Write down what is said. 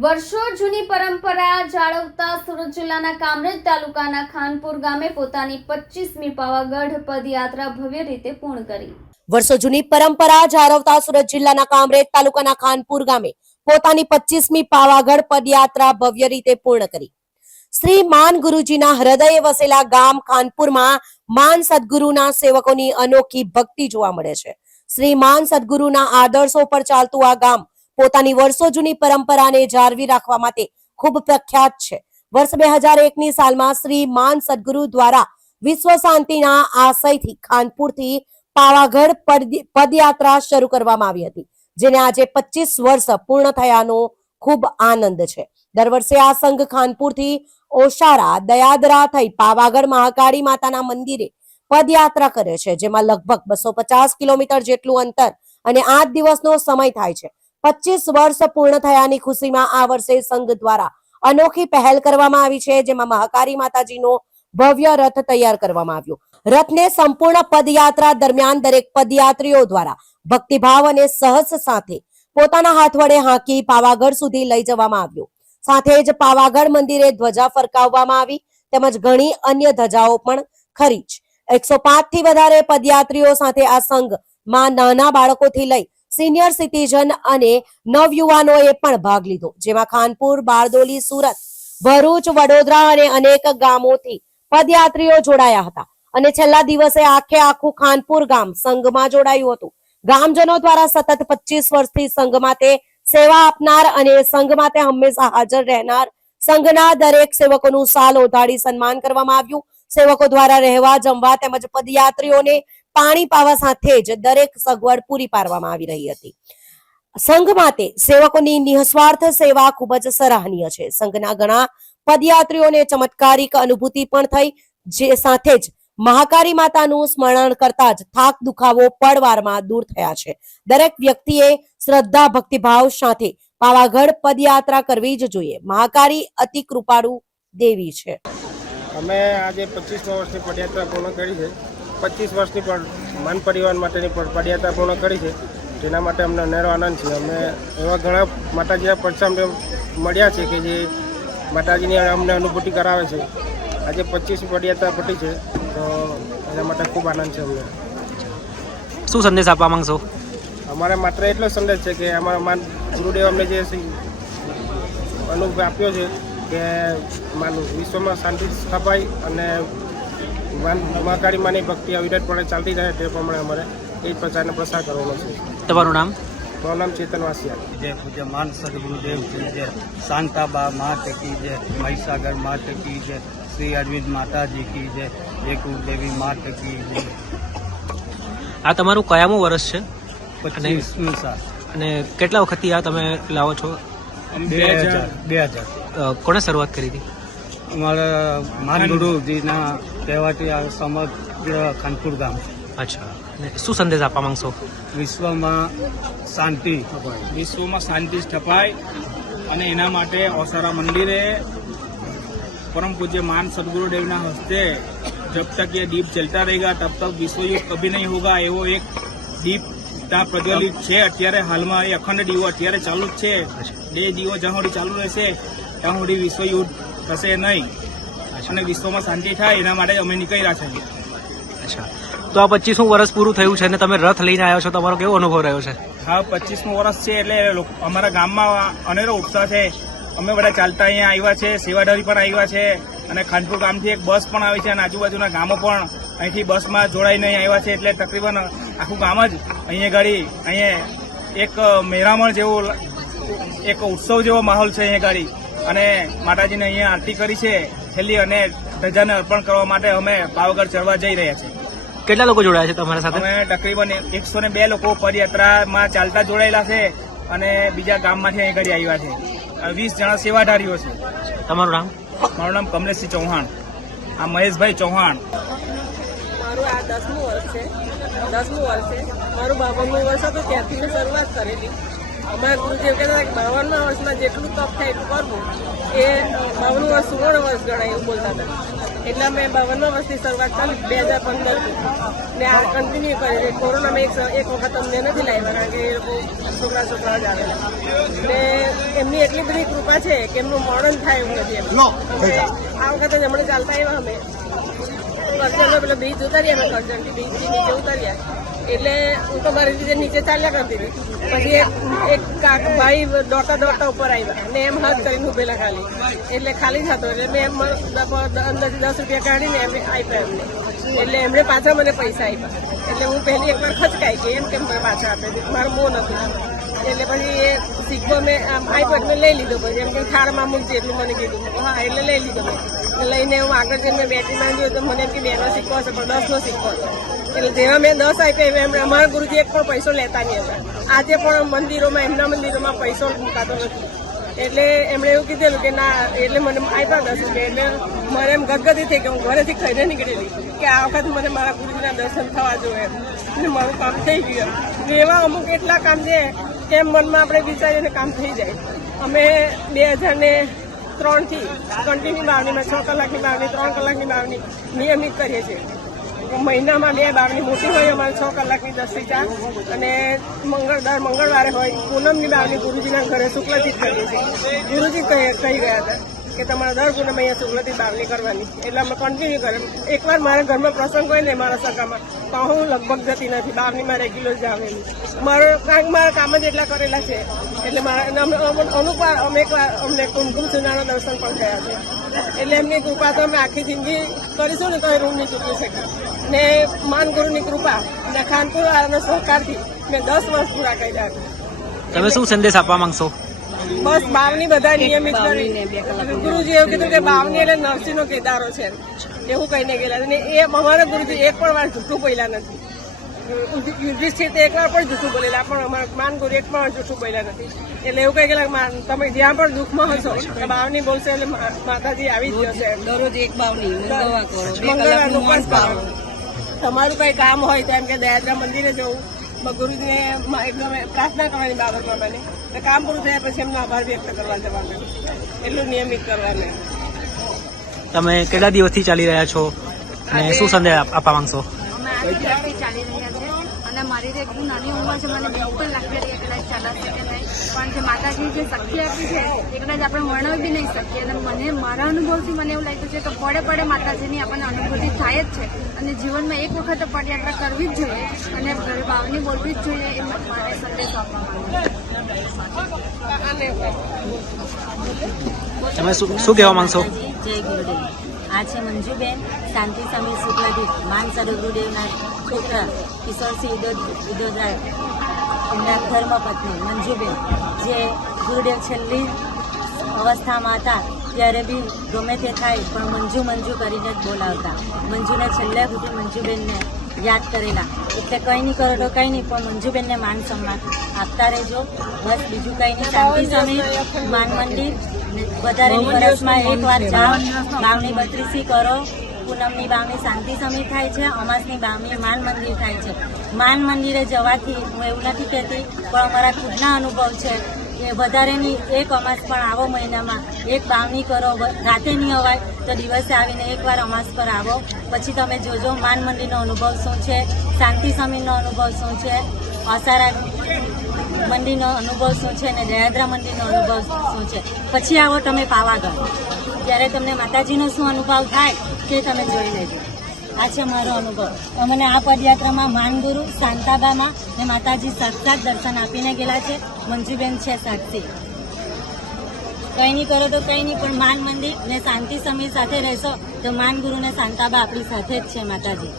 વર્ષો જૂની પરંપરા જાળવતા સુરત જિલ્લાના કામરેજ તાલુકાના ખાનપુર ગામે પોતાની 25મી પાવાગઢ પદયાત્રા ભવ્ય રીતે પૂર્ણ કરી। વર્ષો જૂની પરંપરા જાળવતા સુરત જિલ્લાના કામરેજ તાલુકાના ખાનપુર ગામે પોતાની 25મી પાવાગઢ પદયાત્રા ભવ્ય રીતે પૂર્ણ કરી। શ્રી માન ગુરુજીના હૃદયે વસેલા ગામ ખાનપુરમાં માન સદગુરુના સેવકોની અનોખી ભક્તિ જોવા મળે છે। શ્રી માન સદગુરુના આદર્શો પર ચાલતું આ ગામ પોતાની વર્ષો જૂની પરંપરાને જાળવી રાખવા માટે ખૂબ પ્રખ્યાત છે। વર્ષ 2001ની સાલમાં શ્રી માન સદગુરુ દ્વારા વિશ્વ શાંતિના આશયથી ખાનપુરથી પાવાગઢ પદયાત્રા શરૂ કરવામાં આવી હતી, જેને આજે 25 વર્ષ પૂર્ણ થયાનો ખૂબ આનંદ છે। દર વર્ષે આ સંઘ ખાનપુરથી ઓશારા દયાદરા થઈ પાવાગઢ મહાકાળી માતાના મંદિરે પદયાત્રા કરે છે, જેમાં લગભગ 250 કિલોમીટર જેટલું અંતર અને 8 દિવસનો સમય થાય છે। 25 વર્ષ પૂર્ણ થયાની ખુશીમાં આ વર્ષે સંઘ દ્વારા અનોખી પહેલ કરવામાં આવી છે, જેમાં મહાકાળી માતાજીનો ભવ્ય રથ તૈયાર કરવામાં આવ્યો। રથને સંપૂર્ણ પદયાત્રા દરમિયાન દરેક પદયાત્રીઓ દ્વારા ભક્તિભાવ અને સાહસ સાથે પોતાના હાથ વડે હાંકી પાવાગઢ સુધી લઈ જવામાં આવ્યો। સાથે જ પાવાગઢ મંદિરે ધ્વજા ફરકાવવામાં આવી, તેમજ ઘણી અન્ય ધજાઓ પણ ખરી છે। 105 થી વધારે પદયાત્રીઓ સાથે આ સંઘમાં નાના બાળકોથી લઈ સિનિયર સિટીઝન અને નવયુવાનોએ પણ ભાગ લીધો, જેમાં ખાનપુર, બારડોલી, સુરત, ભરૂચ, વડોદરા અને અનેક ગામોથી પદયાત્રીઓ જોડાયા હતા અને છેલ્લા દિવસે આખું ખાનપુર ગામ સંઘમાં જોડાયું હતું। ગામજનો દ્વારા સતત 25 વર્ષથી સંઘ માટે સેવા આપનાર અને સંઘ માટે હંમેશા હાજર રહેનાર સંઘના દરેક સેવકોનું સાલ ઓઢાડી સન્માન કરવામાં આવ્યું। સેવકો દ્વારા રહેવા, જમવા તેમજ પદયાત્રીઓને પાણી પાવા સાથે જ દરેક સગવડ પૂરી પાડવામાં આવી રહી હતી। સંઘ માટે સેવકોની નિસ્વાર્થ સેવા ખૂબ જ સરાહનીય છે। સંઘના ઘણા પદયાત્રીઓને ચમત્કારિક અનુભૂતિ પણ થઈ, જે સાથે જ મહાકાળી માતાનું સ્મરણ કરતા જ થાક દુખાવો પળવારમાં દૂર થયા છે। દરેક વ્યક્તિએ શ્રદ્ધા ભક્તિભાવ સાથે પાવાગઢ પદયાત્રા કરવી જ જોઈએ। મહાકાળી અતિ કૃપાળુ દેવી છે। અમે આજે 25 વર્ષની પદયાત્રા પૂર્ણ કરી છે। 25 વર્ષની પણ માન પરિવાર માટેની પદયાત્રા પૂર્ણ કરી છે, જેના માટે અમને અનેરો આનંદ છે। અમે એવા ઘણા માતાજીના પરચામ મળ્યા છે કે જે માતાજીની અમને અનુભૂતિ કરાવે છે। આજે 25 પદયાત્રા પટી છે, તો એના માટે ખૂબ આનંદ છે અમને। શું સંદેશ આપવા માંગશો? અમારે માત્ર એટલો સંદેશ છે કે અમારા માન ગુરુદેવ અમને જે અનુભવ આપ્યો છે કે વિશ્વમાં શાંતિ સ્થપાય અને મહાકાળી માની ભક્તિ અવિરતપણે ચાલતી રહે, તે પ્રમાણે અમારે એ પ્રચારનો પ્રસાર કરવાનો છે। તમારું નામ? મારું નામ ચેતન વાસિયા। जय पूज्य मान सदगुरुदेव की जय, शांताबा मात की जय, महिसागर मात की जय, श्री अरविंद माता जी की जय, जय कुलदेवी मात की जय। આ તમારું કયામું વર્ષ છે? 25મી સાલ। અને કેટલા વખતથી આ તમે લાવો છો? 2000 કોણે શરૂઆત કરી હતી? અમારા માન ગુરુજીના કહેવાથી આ સમગ્ર ખાનપુર ગામ। અચ્છા, અને શું સંદેશ આપવા માંગશો? વિશ્વમાં શાંતિ સ્થપાય અને એના માટે ઓસારા મંદિરે परम पूज्य मान सदगुरुदेवना हस्ते जब तक ये दीप जलता रहेगा तब तक विश्व युद्ध कभी नहीं होगा एवो एक दीप ત્યાં પ્રજ્વલિત છે। અત્યારે હાલમાં એ અખંડ દીવો અત્યારે ચાલુ જ છે। એ દીવો જ્યાં સુધી ચાલુ રહેશે ત્યાં સુધી વિશ્વ યુદ્ધ થશે નહીં અને વિશ્વમાં શાંતિ થાય એના માટે અમે નીકળી રહ્યા છીએ। અચ્છા, તો આ 25મું વર્ષ પૂરું થયું છે અને તમે રથ લઈને આવ્યો છો, તમારો કેવો અનુભવ રહ્યો છે? હા, 25મું વર્ષ છે એટલે અમારા ગામમાં અનેરો ઉત્સાહ છે। અમે બધા ચાલતા અહીંયા આવ્યા છે, સેવાધારી પણ આવ્યા છે અને ખાનપુર ગામથી એક બસ પણ આવી છે અને આજુબાજુના ગામો પણ અહીંથી બસમાં જોડાઈને અહીં આવ્યા છે। એટલે તકરીબન આખું ગામ જ અહીંયા એક મેરામણ જેવો, એક ઉત્સવ જેવો માહોલ છે અહીંયા ગાડી। અને માતાજીને અહીંયા આરતી કરી છે છેલ્લી, અને ધજાને અર્પણ કરવા માટે અમે પાવાગઢ ચડવા જઈ રહ્યા છીએ। કેટલા લોકો જોડાયા છે તમારા સાથે? અમે તકરીબન 102 લોકો પદયાત્રામાં ચાલતા જોડાયેલા છે અને બીજા ગામમાંથી અહીં ગાડી આવ્યા છે। 20 જણા સેવાધારીઓ છે। તમારું નામ? મારું નામ કમલેશસિંહ ચૌહાણ, આ મહેશભાઈ ચૌહાણ। મારું આ 10મું વર્ષ છે। મારું 52મું વર્ષ હતું ત્યાંથી મેં શરૂઆત કરેલી અમારા ગુરુજી એવું કહેતા હતા કે 52મા વર્ષમાં જેટલું તપ થાય એટલું કરવું એ 52 વર્ષ 16 વર્ષ ગણાય એવું બોલતા હતા. એટલે અમે 52મા વર્ષથી શરૂઆત કરી 2015 ને આ કન્ટિન્યુ કરી છે. કોરોનામાં એક વખત અમને નથી લાવ્યા કારણ કે એ લોકો છોકરા જ આવેલા ને એમની એટલી બધી કૃપા છે કે એમનું મરણ થાય એવું નથી. અમે આ વખતે હમણાં ચાલતા આવ્યા અમે કરજણનો પેલો બ્રિજ ઉતાર્યા અમે કરજણથી બ્રિજથી નીચે ઉતાર્યા એટલે હું તો મારી રીતે નીચે ચાલ્યા કરતી હતી. પછી એક ભાઈ દોડતા ઉપર આવ્યા ને એમ હાથ કરીને ઉભેલા ખાલી એટલે ખાલી થતો એટલે મેં એમ અંદરથી 10 રૂપિયા કાઢીને એમને આપ્યા એમને એટલે એમણે પાછા મને પૈસા આપ્યા. એટલે હું પહેલી એકવાર ખચકાઈ ગઈ એમ કેમ મને પાછા આપે મારું મોં નતું એટલે પછી એ સિક્કો મેં આપ્યો મેં લઈ લીધો. પછી એમ કે થાળમાં મૂકજે એટલું મને કીધું. હા એટલે લઈ લીધો મેં લઈને હું આગળ જઈને મેં બેટરી માંગ્યું તો મને એમ કે 2નો સિક્કો હશે પણ 10નો સિક્કો હતો. એટલે જેવા મેં 10 આપ્યા એમ અમારા ગુરુજી એક પણ પૈસો લેતા નહીં હતા. આજે પણ મંદિરોમાં એમના મંદિરોમાં પૈસો મૂકાતો નથી. એટલે એમણે એવું કીધેલું કે ના એટલે મને આપ્યા 10 રૂપિયા એટલે મને એમ ગદગદી થઈ કે હું ઘરેથી ખાઈને નીકળેલી કે આ વખત મને મારા ગુરુજીના દર્શન થવા જોઈએ અને મારું કામ થઈ ગયું. એવા અમુક એટલા કામ છે કે મનમાં આપણે વિચારીને કામ થઈ જાય. અમે 2003થી કન્ટિન્યુ બાવણીમાં 6 કલાકની બાવણી 3 કલાકની બાવણી નિયમિત કરીએ છીએ. મહિનામાં 2 બાવણી મોટી હોય અમારે 6 કલાકની 10 થી 4 અને દર મંગળવારે હોય પૂનમની બાવણી ગુરુજીના ઘરે શુક્લથી જ કરીએ છીએ. ગુરુજી કહી ગયા હતા કે તમારે દર પૂનમ અહીંયા શુક્લથી બાવણી કરવાની એટલે અમે કન્ટિન્યુ કરે. એકવાર મારા ઘરમાં પ્રસંગ હોય ને મારા સગામાં તો હું લગભગ જતી નથી બાવણીમાં રેગ્યુલર જ આવેલી. મારા કામ જ એટલા કરેલા છે એટલે અમને કુમકુમ સુનાના દર્શન પણ થયા છે. એટલે એમની કૃપા તો અમે આખી જિંદગી કરીશું ને તો એ ઋણ નહીં ચૂકવી શકીએ. ને માન ગુરુની કૃપા અને ખાનપુર વાળાના સહકારથી મેં 10 વર્ષ પૂરા કર્યા. તમે શું સંદેશ આપવા માંગશો? બસ બાવની બધા નિયમિત કરી. ગુરુજી એવું કીધું કે બાવની એટલે નરસિંહનો કેદારો છે એવું કહીને ગયેલા. અને એ અમારા ગુરુજી એક પણ વાર જૂઠું બોલ્યા નથી. યુધિષ્ઠિર એક વાર પણ જૂઠું બોલેલા પણ અમારા માન ગુરુ એક પણ વાર જૂઠું બોલ્યા નથી. એટલે એવું કહી ગયેલા તમે જ્યાં પણ દુઃખમાં હશો બાવની બોલશે એટલે માતાજી આવી જ જશે. દરરોજ એક બાવની મંગળવારનું પણ કરવાનું. તમારું કઈ કામ હોય તો એમ કે દયાદ્રા મંદિરે જવું ગુરુજીને એકદમ પ્રાર્થના કરવાની બાબતમાં બને કામ પૂરું થયા પછી એમનો આભાર વ્યક્ત કરવા જવાનું એટલું નિયમિત કરવાનું. તમે કેટલા દિવસથી ચાલી રહ્યા છો અને શું સંદેશ આપવા માંગશો? અમે 8 દિવસથી ચાલી રહ્યા છે અને મારી તો એકદમ નાની ઉંમર છે. મને બિલકુલ લાગતી હતી કદાચ ચાલાશે કે નહીં પણ જે માતાજી જે શક્તિ આપી છે એ કદાચ આપણે વર્ણવી બી નહીં શકીએ. અને મને મારા અનુભવથી મને એવું લાગ્યું છે કે પડે માતાજીની આપણને અનુભૂતિ થાય જ છે અને જીવનમાં એક વખત પદયાત્રા કરવી જ જોઈએ અને ભાવની બોલવી જ જોઈએ એ મારે સંદેશ આપવા માંગુ. તમે શું કહેવા માંગશો? જય ગુરુદેવ. આ છે મંજુબેન શાંતિ સમીર શુક્લદીપ માનસર ગુરુદેવના પુત્ર કિશોરસિંહ ઇદોદરા એમના ધર્મપત્ની મંજુબેન જે ગુરુદેવ છેલ્લી અવસ્થામાં હતા ત્યારે બી ગમે તે થાય પણ મંજુ કરીને જ બોલાવતા. મંજુને છેલ્લે સુધી મંજુબેનને યાદ કરેલા. એટલે કંઈ નહીં કરો તો કંઈ નહીં પણ મંજુબેનને માન સન્માન આપતા રહેજો. બસ બીજું કંઈ નહીં. શાંતિ સમીર માન મંદિર વધારે વર્ષમાં એક વાર જાઓ. બાવણી 32 કરો. પૂનમની બાવણી શાંતિ સમીર થાય છે. અમાસની બાવણી માન મંદિર થાય છે. માન મંદિરે જવાથી હું એવું નથી કહેતી પણ અમારા ખુદના અનુભવ છે કે વધારેની એક અમાસ પણ આવો મહિનામાં એક બાવણી કરો. રાતે નહીં અવાય તો દિવસે આવીને એકવાર અમાસ પર આવો. પછી તમે જોજો માન મંદિરનો અનુભવ શું છે, શાંતિ સમીરનો અનુભવ શું છે, અસારા મંદિરનો અનુભવ શું છે અને દયાદ્રા મંદિરનો અનુભવ શું છે. પછી આવો તમે પાવાગઢ ત્યારે તમને માતાજીનો શું અનુભવ થાય તે તમે જોઈ લેજો. આ છે મારો અનુભવ. અમને આ પદયાત્રામાં માનગુરુ શાંતાબામાં ને માતાજી સાક્ષાત દર્શન આપીને ગયેલા છે. મંજુબેન છે સાક્ષી. કંઈ નહીં કરો તો કંઈ નહીં પણ માન મંદિર ને શાંતિ સમીર સાથે રહેશો તો માન ગુરુ ને શાંતાબા આપણી સાથે જ છે માતાજી.